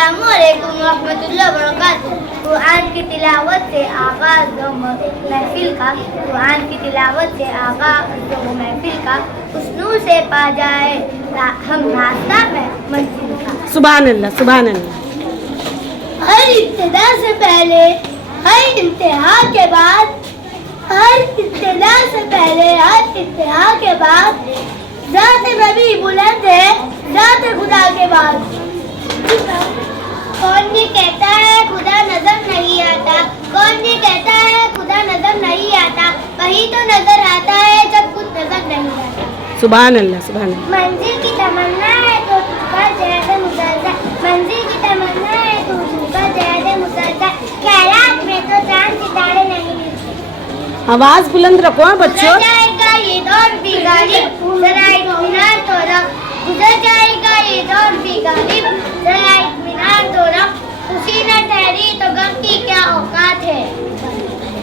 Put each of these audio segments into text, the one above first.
अस्सलामुअलैकुम रहमतुल्लाहि व बरकातुहू। कुरान की तिलावत से आगाज़ हो महफिल का, कुरान की तिलावत से आगाज़ हो महफिल का, उस नूर से पा जाए हम रास्ता में मंजिल का। सुभान अल्लाह, सुभान अल्लाह। हर इब्तिदा से पहले, हर इंतहा के बाद, हर इब्तिदा से पहले, हर इंतहा के बाद, ज़ात नबी बुलंद है, ज़ात खुदा के बाद। कौन ये कहता है खुदा नजर नहीं आता, कौन ये कहता है खुदा नजर नहीं आता, वही तो नजर आता है जब कुछ नजर नहीं आता। सुभान अल्लाह, सुभान अल्लाह। मंजिल की तमन्ना है तो झुका जैसे मुसलसल, मंजिल की तमन्ना है तो झुका जैसे मुसलसल, खैरात में तो चांद सितारे नहीं मिलते। आवाज बुलंद रखो बच्चों। गुजर जाएगा ये दौर भी गालिब, जरा इत्मीनान तो रख, गुजर जाएगा ये दौर भी गालिब, जरा इत्मीनान तो रख, खुशी न ठहरी तो गम की क्या औकात है।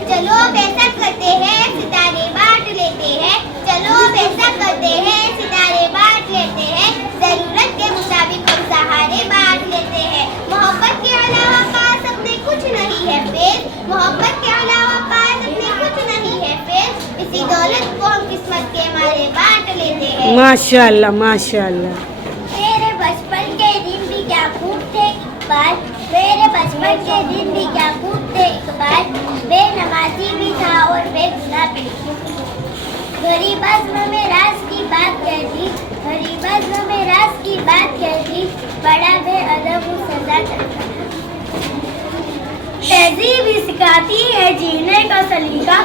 चलो ऐसा करते हैं सितारे बांट लेते हैं, चलो ऐसा करते हैं सितारे बांट लेते हैं, जरूरत के मुताबिक हम सहारे बांट लेते हैं। मोहब्बत के अलावा पास अपने कुछ नहीं है फेर, मोहब्बत के अलावा पास अपने कुछ नहीं है फेर, इसी दौलत को हम किस्मत के मारे बांट लेते हैं। माशाअल्लाह, माशाअल्लाह। मेरे बचपन के दिन भी क्या खूब थे इकबाल, मेरे बचपन के दिन भी क्या खूब थे इकबाल, बेनमाजी भी था और बेगुनाह भी। गरीब अज़्म में राज की बात कह दी, गरीब अज़्म में राज की बात कह दी, बड़ा बेअदब हूँ सजा करता। तहजीब ही सिखाती है जीने का सलीका,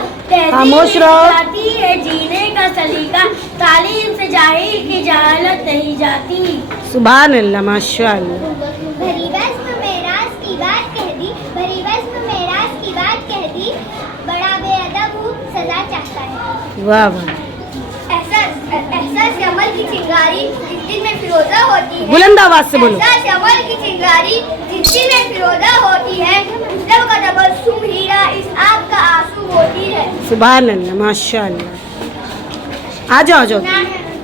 खामोश रहो। सिखाती है जीने का सलीका, तालीम से जाहिल की जहालत नहीं जाती। सुभान अल्लाह, माशाअल्लाह। भरी बज़्म में राज की बात कह दी, भरी बज़्म में राज की बात कह दी, बड़ा बेअदब हूँ सजा चाहता है। वाह वाह। एहसास अमल की चिंगारी जिस दिन में फिरोजा होती है, बुलंद आवाज से बोलो। एहसास अमल की चिंगारी जिस दिन में फिरोजा होती है, जब का तबस्सुम हीरा इस आग का आंसू होती है। सुभान अल्लाह, माशाअल्लाह। आ जाओ, आ जाओ।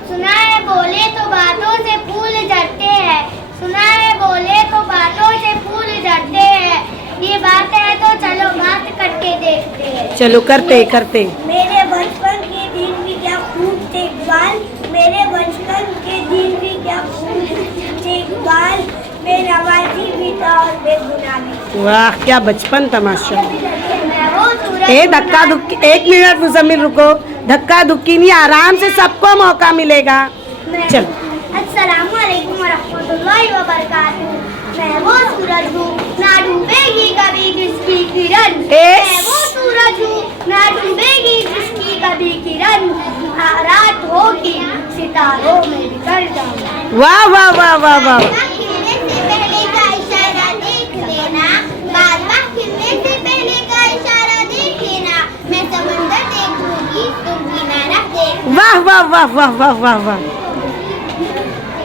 सुना है बोले तो बातों से फूल झड़ते हैं, सुना है बोले तो बातों से फूल झड़ते हैं, ये बात है तो चलो बात करके देखते हैं। चलो करते करते। मेरे बचपन के दिन भी क्या खूब थे इकबाल, मेरे बचपन के दिन भी क्या खूब थे इकबाल, बेनवाजी भी था और बेगुनाह भी। वाह, क्या बचपन था माशाअल्लाह। मैं वो सूरज ए धक्का धुक्की, एक मिनट मुजम्मिल रुको, धक्का धुक्की नहीं, आराम से सबको मौका मिलेगा। चलो। अस्सलामुअलैकुम वरहमतुल्लाहि व बरकातुहू। मैं वो सूरज हूँ ना डूबेगी कभी जिसकी किरण, मैं वो सूरज हूँ ना डूबेगी जिसकी कभी किरण, रात होगी सितारों में बिखर जाऊँ। वाह वाह वाह वाह वाह। खिलने से पहले का इशारा देख लेना, बादशाह खिलने से पहले का इशारा देख लेना, मैं समंदर देखूंगी तुम किनारा देख। वाह वाह वाह वाह वाह वाह वाह।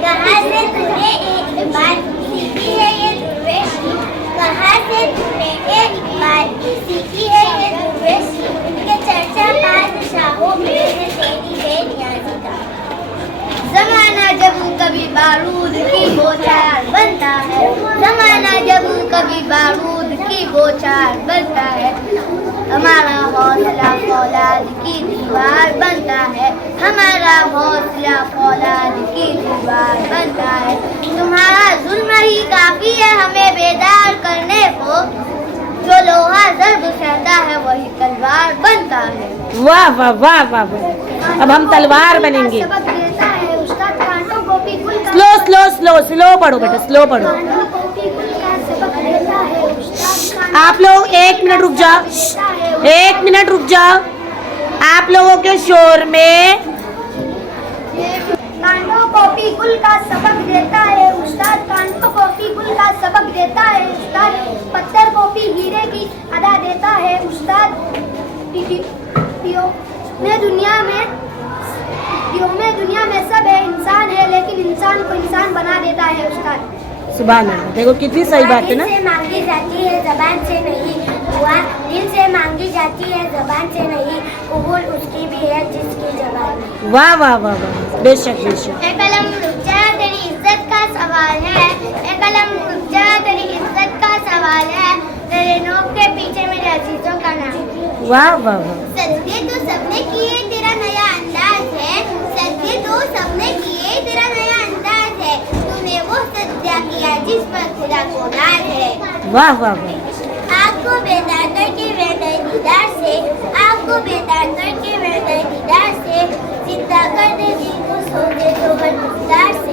कहाँ से तुमने एक बात सीखी है ये दुर्वेशी, कहाँ से तुमने एक बात सीखी है ये दुर्वेशी, के चर्चा बादशाहों में है तेरी बेनियाज़ी का। ज़माना जब कभी बारूद की बौछार बनता है, ज़माना जब कभी बारूद की बौछार बनता है, हमारा हौसला फौलाद की दीवार बनता है, हमारा हौसला फौलाद की दीवार बनता है। तुम्हारा जुल्म ही काफी है हमें बेदार करने को, जो लोहा ज़र्ब सहता है वही तलवार बनता है। वाह वाह वाह वाह वाह। अब हम तलवार बनेंगे। सबक देता है उस्ताद कांटों को भी गुल का, स्लो स्लो स्लो स्लो पढ़ो बेटा, स्लो पढ़ो। कांटों को भी गुल का सबक देता है उस्ताद कांटों आप लोग एक मिनट रुक जाओ, देता है। एक मिनट रुक जाओ। आप लोगों के शोर में कांटों को भी गुल का सबक देता है उस्ताद, कांटों को भी गुल का सबक देता है उस्ताद, पत्थर को भी हीरे की अदा देता है उस्ताद। दुनिया में सब है इंसान है, लेकिन इंसान को इंसान बना देता है उस्ताद। सुभान अल्लाह। देखो कितनी सही बात है ना। दिल से मांगी जाती है ज़बान से नहीं, दुआ दिल से मांगी जाती है ज़बान से नहीं, कबूल उसकी भी है जिसकी ज़बान। वाह वाह वाह वाह, बेशक बेशक। ए कलम रुक जा तेरी इज्जत का सवाल है, ए कलम रुक जा तेरी सवाल है, तेरे नोक के पीछे मेरे अजीजों का नाम। वाह वाह वाह। सदके तो सबने किए, तेरा नया अंदाज है। सदके तो सबने किए, तेरा नया अंदाज है। तूने वो सद्या किया जिस पर खुदा को नाज है। वाह वाह वाह। आपको बेदार करके वेदर दीदार से, आपको बेदार करके वेदर दीदार से, जिंदा कर दे दिल को सोने तो बरदार से।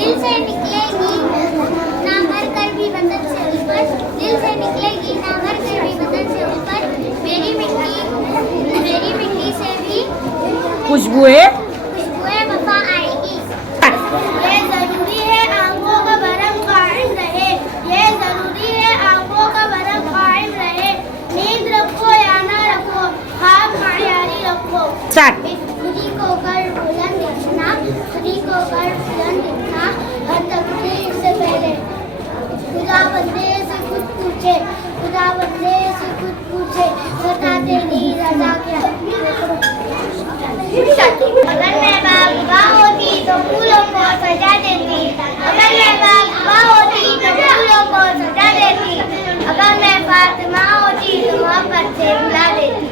दिल से निकलेगी ना भर कर भी वतन से ऊपर, दिल से निकलेगी ना भर कर भी वतन से ऊपर, मेरी मिट्टी से भी खुशबुएं खुशबुएं वफा आएगी। ये जरूरी है आंखों का भरम कायम रहे, ये जरूरी है आंखों का भरम कायम रहे। नींद रखो या ना रखो, ख्वाब मायारी रखो। स्टार्ट। खुदी को कर बुलंद दिखना, खुदी को कर बुलंद दिखना, हर तकदीर से पहले खुदा बंदे से खुद पूछे, खुदा बंदे से खुद पूछे, बता तेरी रजा क्या। अगर मैं बाबा होती तो फूलों को सजा देती, अगर मैं बाबा होती तो फूलों को सजा देती, अगर मैं फातिमा होती तो मोहब्बत से बुला देती।